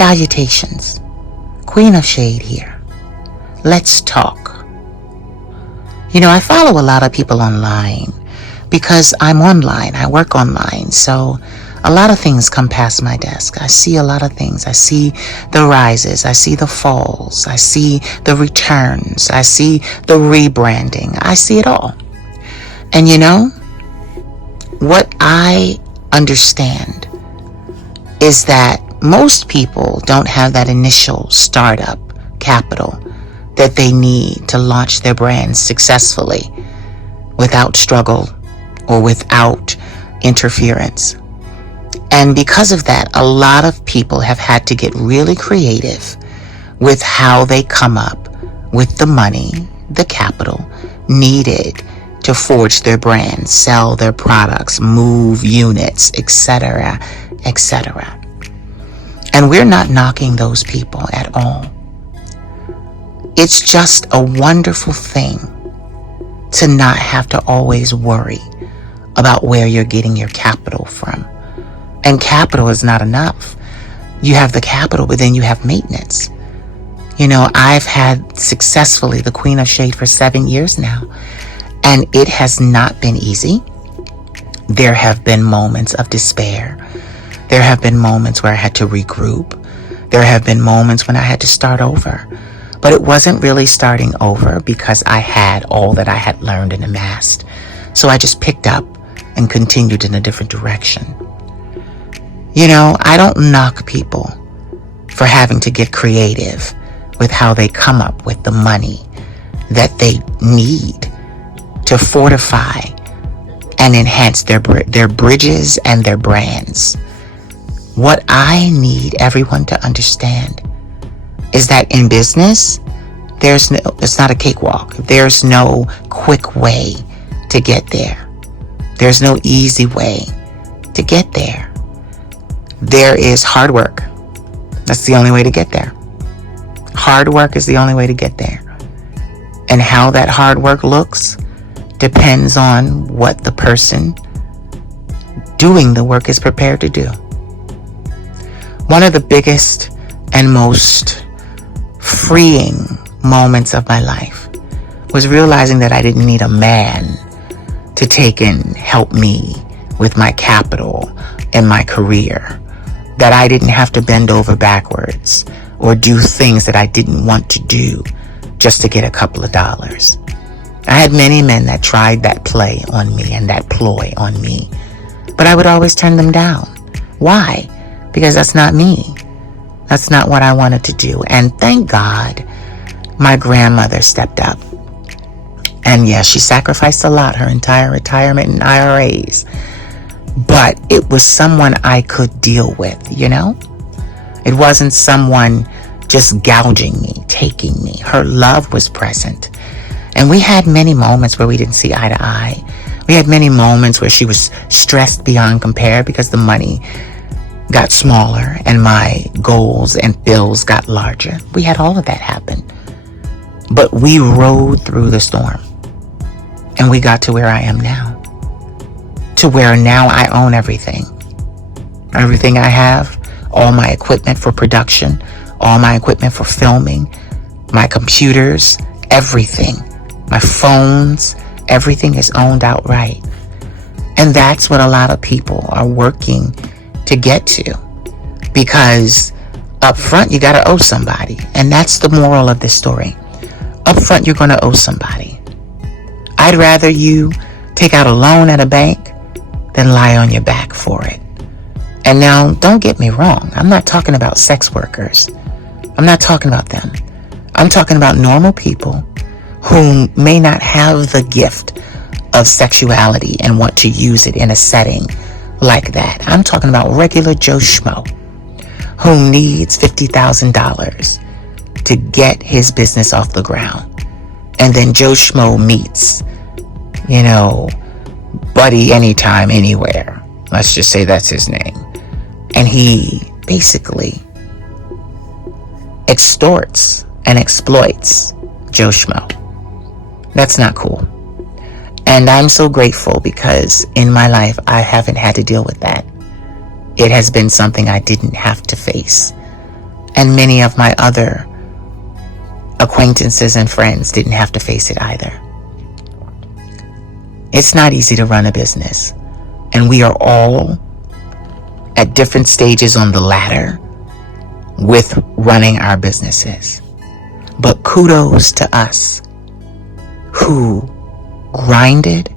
Salutations. Queen of Shade here. Let's talk. You know, I follow a lot of people online because I'm online. I work online. So a lot of things come past my desk. I see a lot of things. I see the rises. I see the falls. I see the returns. I see the rebranding. I see it all. And you know, what I understand is that most people don't have that initial startup capital that they need to launch their brands successfully without struggle or without interference. And because of that, a lot of people have had to get really creative with how they come up with the money, the capital needed to forge their brand, sell their products, move units, etc., etc. And we're not knocking those people at all. It's just a wonderful thing to not have to always worry about where you're getting your capital from. And capital is not enough. You have the capital, but then you have maintenance. You know, I've had successfully the Queen of Shade for 7 years now, and it has not been easy. There have been moments of despair. There have been moments where I had to regroup. There have been moments when I had to start over. But it wasn't really starting over because I had all that I had learned and amassed. So I just picked up and continued in a different direction. You know, I don't knock people for having to get creative with how they come up with the money that they need to fortify and enhance their bridges and their brands. What I need everyone to understand is that in business, it's not a cakewalk. There's no quick way to get there. There's no easy way to get there. There is hard work. That's the only way to get there. Hard work is the only way to get there. And how that hard work looks depends on what the person doing the work is prepared to do. One of the biggest and most freeing moments of my life was realizing that I didn't need a man to take and help me with my capital and my career. That I didn't have to bend over backwards or do things that I didn't want to do just to get a couple of dollars. I had many men that tried that play on me and that ploy on me, but I would always turn them down. Why? Because that's not me. That's not what I wanted to do. And thank God my grandmother stepped up. And yes, she sacrificed a lot, her entire retirement and IRAs. But it was someone I could deal with, you know? It wasn't someone just gouging me, taking me. Her love was present. And we had many moments where we didn't see eye to eye. We had many moments where she was stressed beyond compare because the money got smaller and my goals and bills got larger. We had all of that happen. But we rode through the storm. And we got to where I am now. To where now I own everything. Everything I have, all my equipment for production, all my equipment for filming, my computers, everything. My phones, everything is owned outright. And that's what a lot of people are working to get to, because up front you got to owe somebody, and that's the moral of this story. Up front you're going to owe somebody. I'd rather you take out a loan at a bank than lie on your back for it. And now don't get me wrong, I'm not talking about sex workers. I'm not talking about them. I'm talking about normal people who may not have the gift of sexuality and want to use it in a setting like that. I'm talking about regular Joe Schmo who needs $50,000 to get his business off the ground. And then Joe Schmo meets, you know, Buddy Anytime Anywhere. Let's just say that's his name. And he basically extorts and exploits Joe Schmo. That's not cool. And I'm so grateful because in my life, I haven't had to deal with that. It has been something I didn't have to face. And many of my other acquaintances and friends didn't have to face it either. It's not easy to run a business, and we are all at different stages on the ladder with running our businesses. But kudos to us who grinded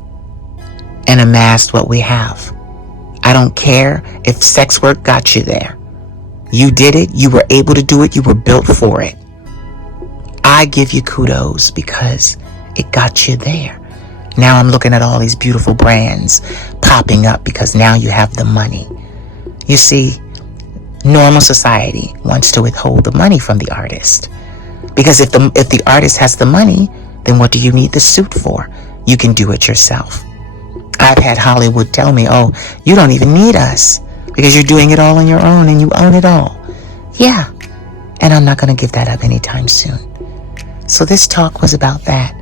and amassed what we have. I don't care if sex work got you there. You did it. You were able to do it. You were built for it. I give you kudos because it got you there. Now I'm looking at all these beautiful brands popping up because now you have the money. You see, normal society wants to withhold the money from the artist. Because if the artist has the money, then what do you need the suit for? You can do it yourself. I've had Hollywood tell me, oh, you don't even need us because you're doing it all on your own and you own it all. Yeah, and I'm not going to give that up anytime soon. So this talk was about that.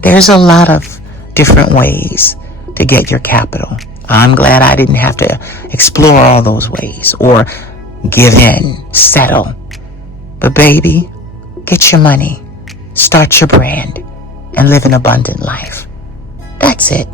There's a lot of different ways to get your capital. I'm glad I didn't have to explore all those ways or give in, settle. But baby, get your money, start your brand, and live an abundant life. That's it.